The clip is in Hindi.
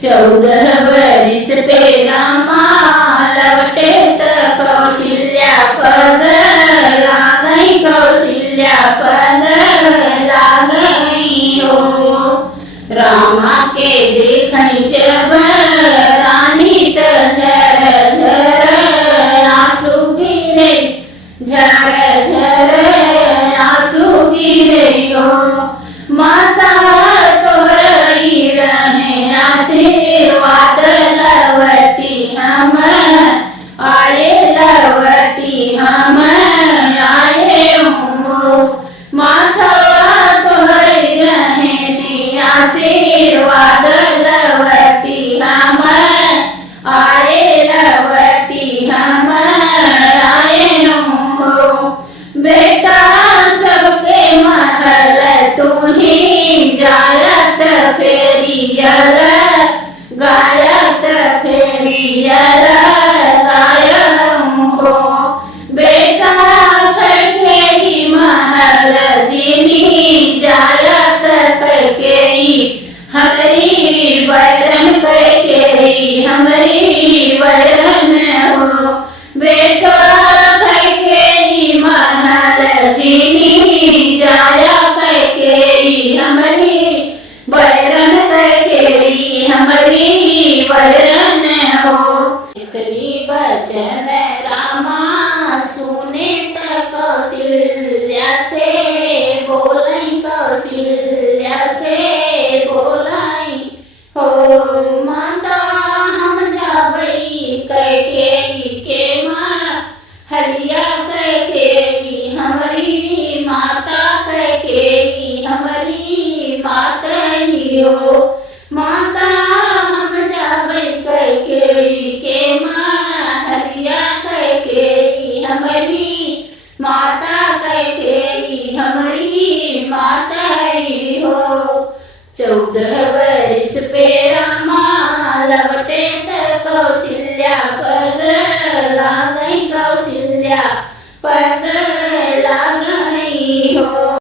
14 वर्ष पे रामा लवटे त कौशल्या पद लागई, कौशल्या पद लागई हो। रामा के देखई जब रानी त झर झर आंसू गिरे, झर झर आंसू गिरे हो। माता तोरई रहे आशीर्वाद लवटी हम आए, लवटी हम आए हो। माता तोरई रहे आशीर्वाद लवटी हम आए, लवटी हम आए हो। बेटा सबके महल तू ही जायत फेरियल गायत, फेरियल गायऊं हो। बेटा करके ही महल जिनी जायत करके ही हमारी वैरन, करके ही हमारी वैरन हो। बेटा करके ही महल जिनी जाया करके ही हमारी वैरन, करके ही हमारी वैरन हो। इतनी वचन रामा सुने त कौशल्या से बोलई, कौशल्या से बोलई हो। माता हम जाबई करके के माँ हलिया, करके हमारी माता, करके हमारी माता ही हो। माता हम जाबई करके के माँ हलिया, करके हमारी माता, करके हमारी माता ही हो। 14